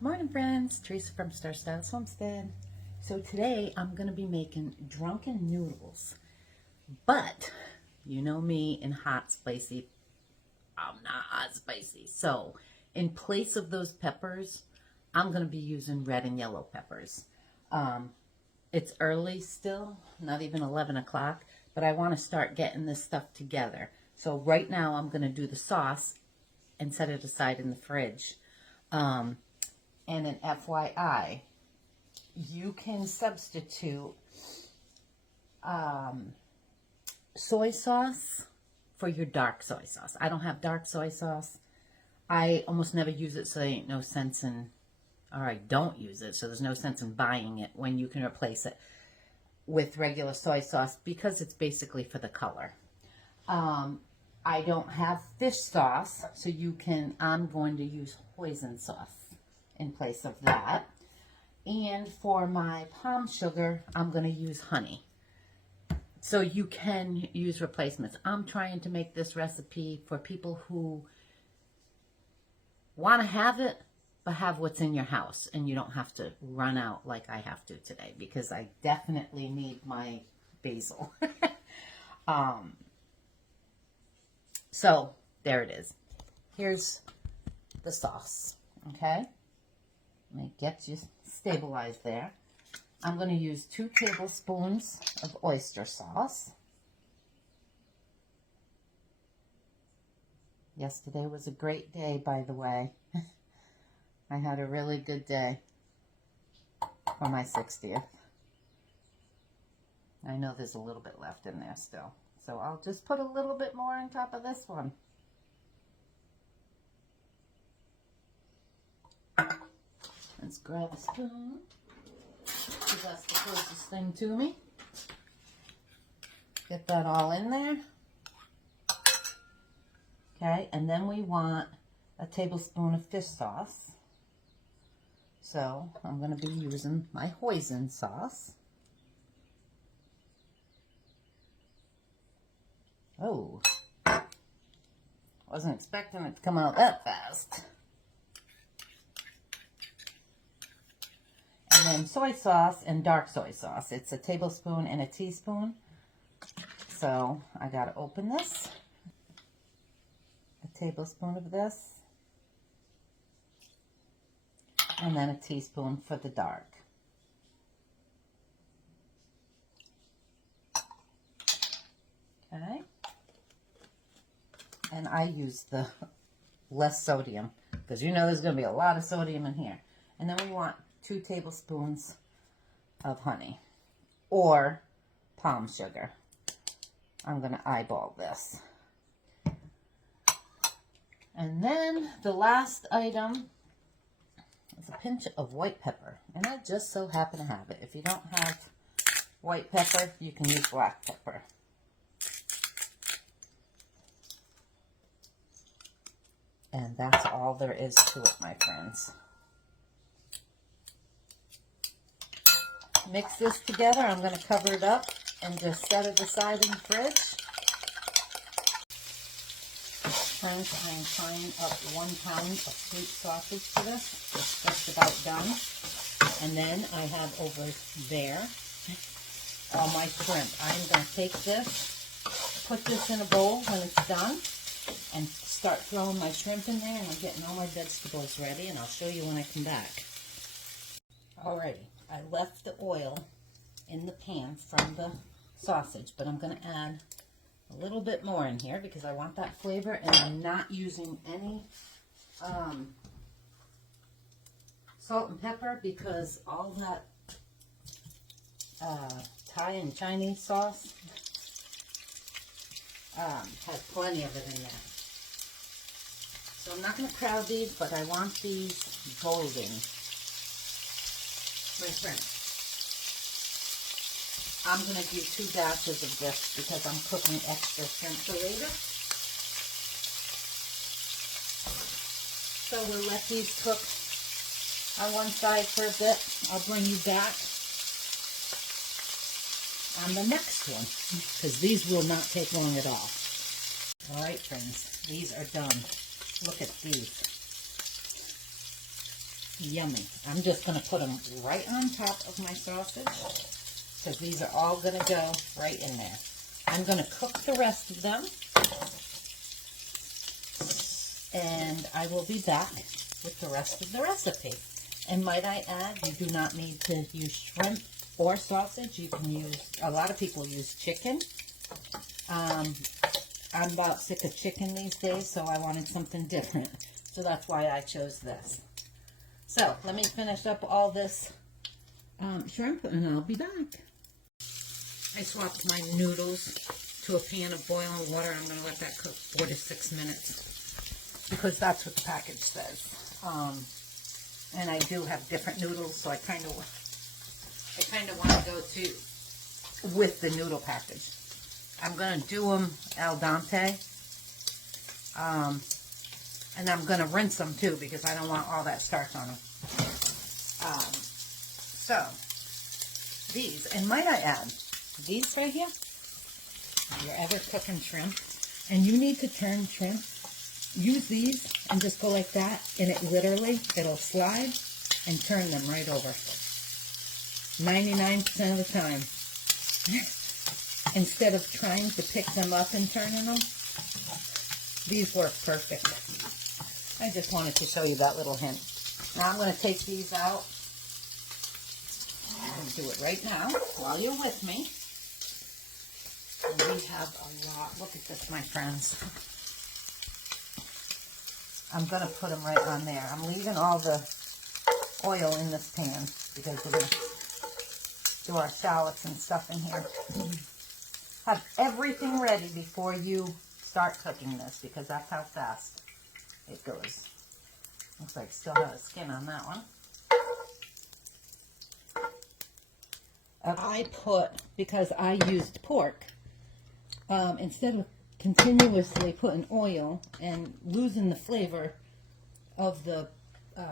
Morning friends, Teresa from Star Styles Homestead. So today I'm going to be making drunken noodles, but you know me and hot spicy, I'm not hot spicy. So in place of those peppers, I'm going to be using red and yellow peppers. It's early still, not even 11 o'clock, but I want to start getting this stuff together. So right now I'm going to do the sauce and set it aside in the fridge. And an FYI, you can substitute soy sauce for your dark soy sauce. I don't have dark soy sauce. I almost never use it, so there ain't no sense in, or I don't use it, so there's no sense in buying it when you can replace it with regular soy sauce because it's basically for the color. I don't have fish sauce, so I'm going to use hoisin sauce in place of that. And for my palm sugar, I'm going to use honey. So you can use replacements. I'm trying to make this recipe for people who want to have it, but have what's in your house, and you don't have to run out like I have to today, because I definitely need my basil. So there it is. Here's the sauce, okay? Let me get you stabilized there. I'm going to use 2 tablespoons of oyster sauce. Yesterday was a great day, by the way. I had a really good day for my 60th. I know there's a little bit left in there still, so I'll just put a little bit more on top of this one. Let's grab a spoon, because that's the closest thing to me. Get that all in there. Okay, and then we want a tablespoon of fish sauce. So I'm going to be using my hoisin sauce. Oh, wasn't expecting it to come out that fast. And then soy sauce and dark soy sauce. It's a tablespoon and a teaspoon. So I got to open this. A tablespoon of this. And then a teaspoon for the dark. Okay. And I use the less sodium, because you know there's going to be a lot of sodium in here. And then we want 2 tablespoons of honey or palm sugar. I'm going to eyeball this. And then the last item is a pinch of white pepper. And I just so happen to have it. If you don't have white pepper, you can use black pepper. And that's all there is to it, my friends. Mix this together. I'm going to cover it up and just set it aside in the fridge. Friends, I'm frying up 1 pound of sweet sausage for this. It's just about done. And then I have over there all my shrimp. I'm going to take this, put this in a bowl when it's done, and start throwing my shrimp in there, and I'm getting all my vegetables ready, and I'll show you when I come back. Alrighty, I left the oil in the pan from the sausage, but I'm going to add a little bit more in here because I want that flavor, and I'm not using any salt and pepper because all that Thai and Chinese sauce has plenty of it in there. So I'm not going to crowd these, but I want these golden. My friend, I'm going to do 2 batches of this because I'm cooking extra shrimp for later. So we'll let these cook on one side for a bit. I'll bring you back on the next one because these will not take long at all. Alright friends, these are done. Look at these. Yummy. I'm just going to put them right on top of my sausage because these are all going to go right in there. I'm going to cook the rest of them, and I will be back with the rest of the recipe. And might I add, you do not need to use shrimp or sausage. You can use, a lot of people use chicken. I'm about sick of chicken these days, so I wanted something different. So that's why I chose this. So let me finish up all this shrimp, and I'll be back. I swapped my noodles to a pan of boiling water. I'm going to let that cook 4 to 6 minutes because that's what the package says. And I do have different noodles, so I kind of want to go to with the noodle package. I'm going to do them al dente, and I'm going to rinse them too because I don't want all that starch on them. So these, and might I add, these right here, if you're ever cooking shrimp, and you need to turn shrimp, use these and just go like that, and it literally, it'll slide and turn them right over. 99% of the time. Instead of trying to pick them up and turning them, these work perfect. I just wanted to show you that little hint. Now I'm going to take these out. I'm going to do it right now while you're with me. And we have a lot. Look at this, my friends. I'm going to put them right on there. I'm leaving all the oil in this pan because we're going to do our shallots and stuff in here. Have everything ready before you start cooking this because that's how fast it goes. Looks like still have a skin on that one. I put, because I used pork, instead of continuously putting oil and losing the flavor of the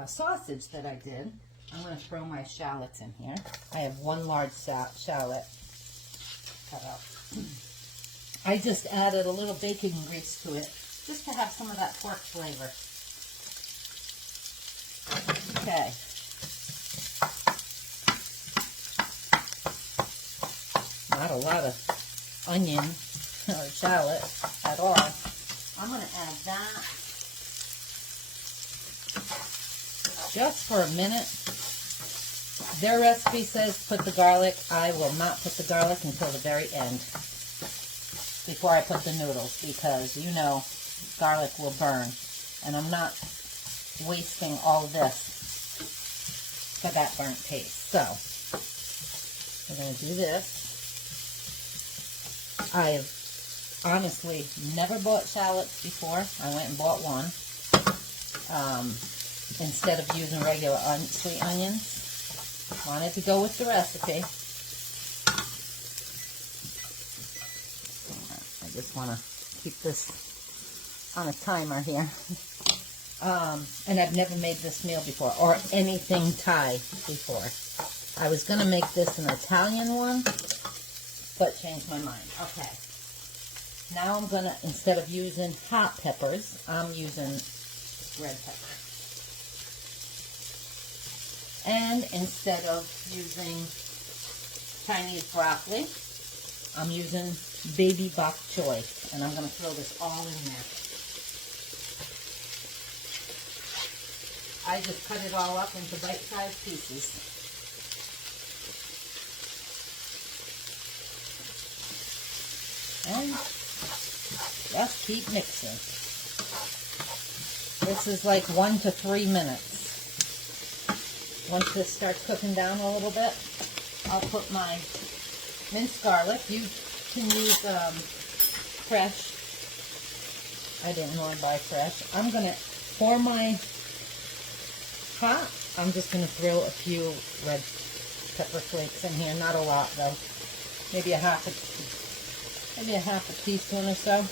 sausage that I did, I'm going to throw my shallots in here. I have one large shallot cut out. I just added a little bacon grease to it just to have some of that pork flavor. Okay. Not a lot of onion or shallot at all. I'm going to add that just for a minute. Their recipe says put the garlic. I will not put the garlic until the very end before I put the noodles because you know garlic will burn, and I'm not wasting all this for that burnt taste. So we're going to do this. I've honestly never bought shallots before. I went and bought one instead of using regular sweet onions. Wanted to go with the recipe. I just want to keep this on a timer here. And I've never made this meal before, or anything Thai before. I was going to make this an Italian one, but changed my mind. Okay. Now I'm going to, instead of using hot peppers, I'm using red pepper. And instead of using Chinese broccoli, I'm using baby bok choy. And I'm going to throw this all in there. I just cut it all up into bite-sized pieces. And just keep mixing. This is like 1 to 3 minutes. Once this starts cooking down a little bit, I'll put my minced garlic. You can use fresh. I didn't want to buy fresh. I'm going to, for my pot, I'm just going to throw a few red pepper flakes in here. Not a lot though. Maybe a half a teaspoon or so.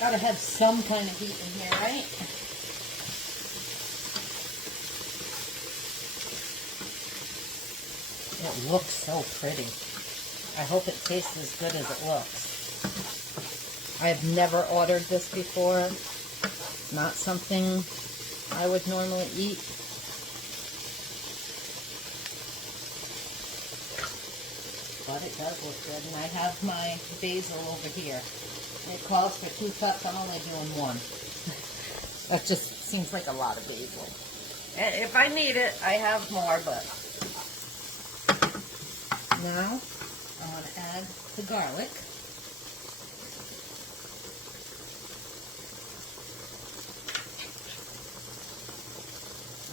Gotta have some kind of heat in here, right? It looks so pretty. I hope it tastes as good as it looks. I've never ordered this before, Not something I would normally eat. But it does look good. And I have my basil over here. It calls for 2 cups. I'm only doing 1. That just seems like a lot of basil. And if I need it, I have more, but now I'm going to add the garlic.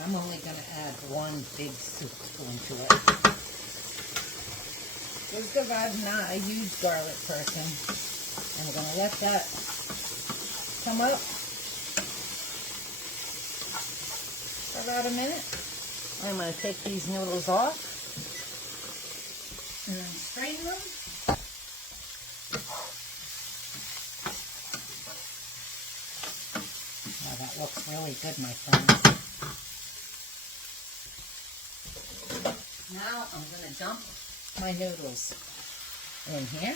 I'm only going to add 1 big soup spoon to it. Because I'm not a huge garlic person. I'm going to let that come up for about a minute. I'm going to take these noodles off and then strain them. Wow, that looks really good, my friends. Now I'm going to dump my noodles in here.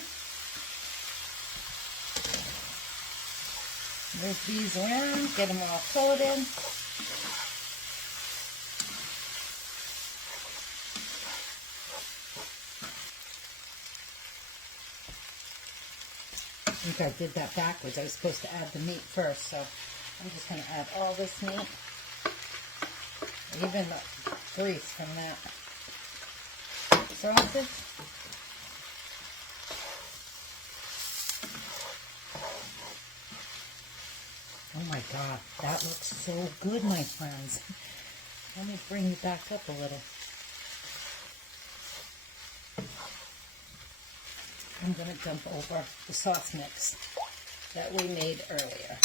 Move these around, get them all coated. I think I did that backwards. I was supposed to add the meat first, so I'm just going to add all this meat. Even the grease from that sausage. Oh my God, that looks so good, my friends. Let me bring you back up a little. I'm going to dump over the sauce mix that we made earlier.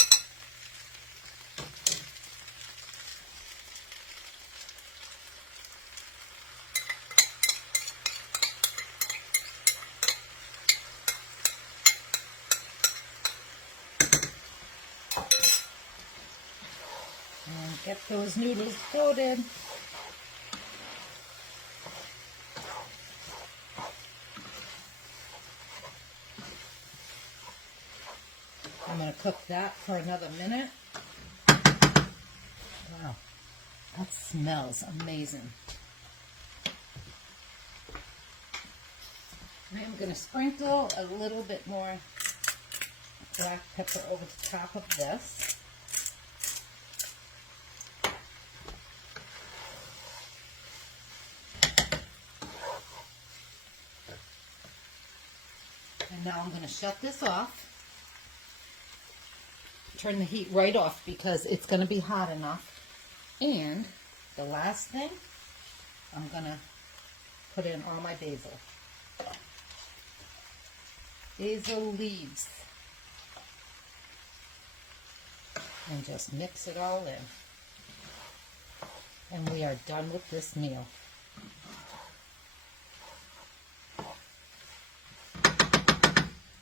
And get those noodles coated. I'm going to cook that for another minute. Wow, that smells amazing. I'm going to sprinkle a little bit more black pepper over the top of this. And now I'm going to shut this off. Turn the heat right off because it's going to be hot enough. And the last thing, I'm going to put in all my basil. Basil leaves. And just mix it all in. And we are done with this meal.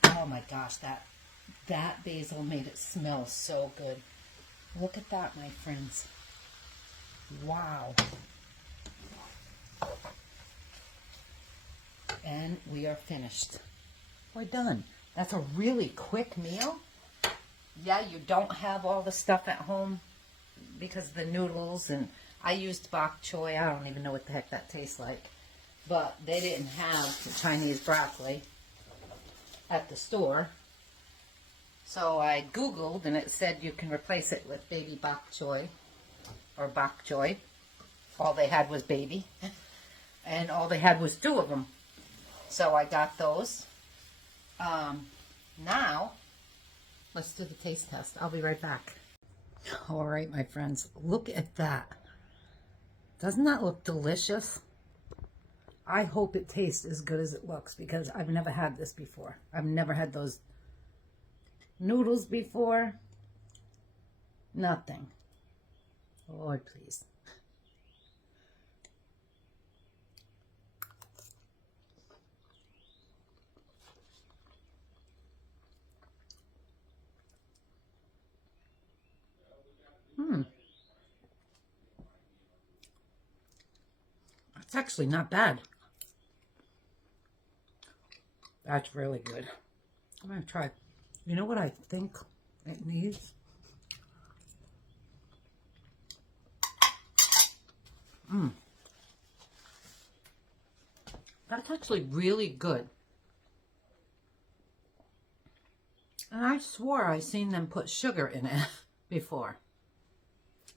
Oh my gosh, that basil made it smell so good. Look at that, my friends. Wow. And we are finished. We're done. That's a really quick meal. Yeah, you don't have all the stuff at home because of the noodles, and I used bok choy. I don't even know what the heck that tastes like. But they didn't have the Chinese broccoli at the store. So I Googled, and it said you can replace it with baby bok choy or bok choy. All they had was baby, and all they had was 2 of them. So I got those. Now, let's do the taste test. I'll be right back. All right, my friends, look at that. Doesn't that look delicious? I hope it tastes as good as it looks because I've never had this before. I've never had those noodles before. Nothing. Lord, please. It's actually not bad. That's really good. I'm going to try. You know what I think it needs? That's actually really good. And I swore I seen them put sugar in it before.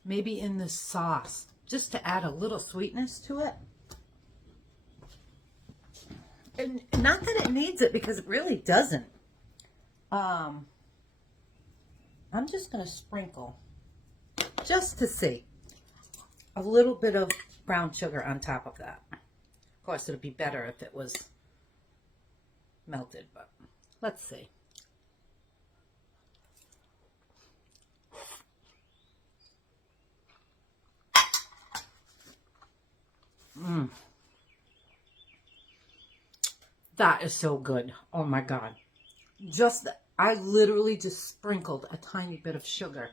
Maybe in the sauce, just to add a little sweetness to it. And not that it needs it, because it really doesn't. I'm just going to sprinkle, just to see, a little bit of brown sugar on top of that. Of course, it would be better if it was melted, but let's see. That is so good. Oh my God. I literally just sprinkled a tiny bit of sugar.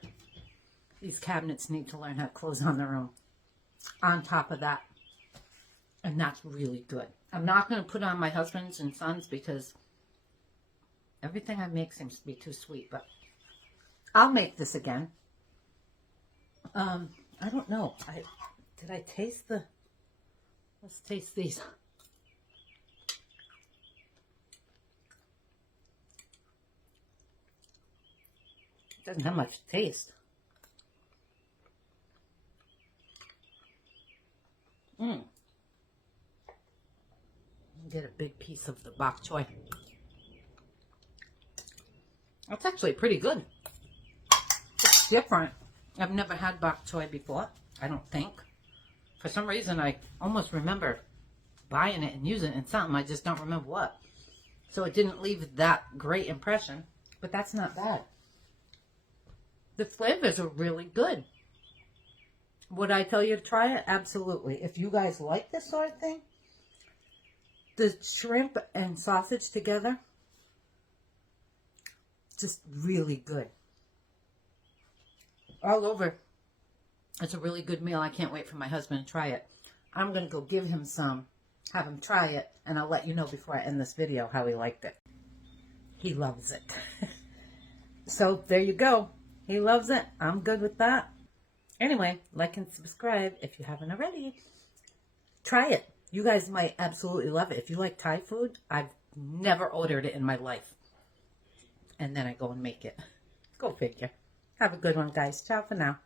These cabinets need to learn how to close on their own. On top of that. And that's really good. I'm not going to put on my husband's and son's because everything I make seems to be too sweet, but I'll make this again. I don't know. Did I taste let's taste these. Doesn't have much taste. Get a big piece of the bok choy. That's actually pretty good. It's different. I've never had bok choy before, I don't think. For some reason, I almost remember buying it and using it in something. I just don't remember what. So it didn't leave that great impression. But that's not bad. The flavors are really good. Would I tell you to try it? Absolutely. If you guys like this sort of thing, the shrimp and sausage together, just really good. All over. It's a really good meal. I can't wait for my husband to try it. I'm going to go give him some, have him try it, and I'll let you know before I end this video how he liked it. He loves it. So there you go. He loves it. I'm good with that. Anyway, like and subscribe if you haven't already. Try it. You guys might absolutely love it. If you like Thai food, I've never ordered it in my life. And then I go and make it. Go figure. Have a good one, guys. Ciao for now.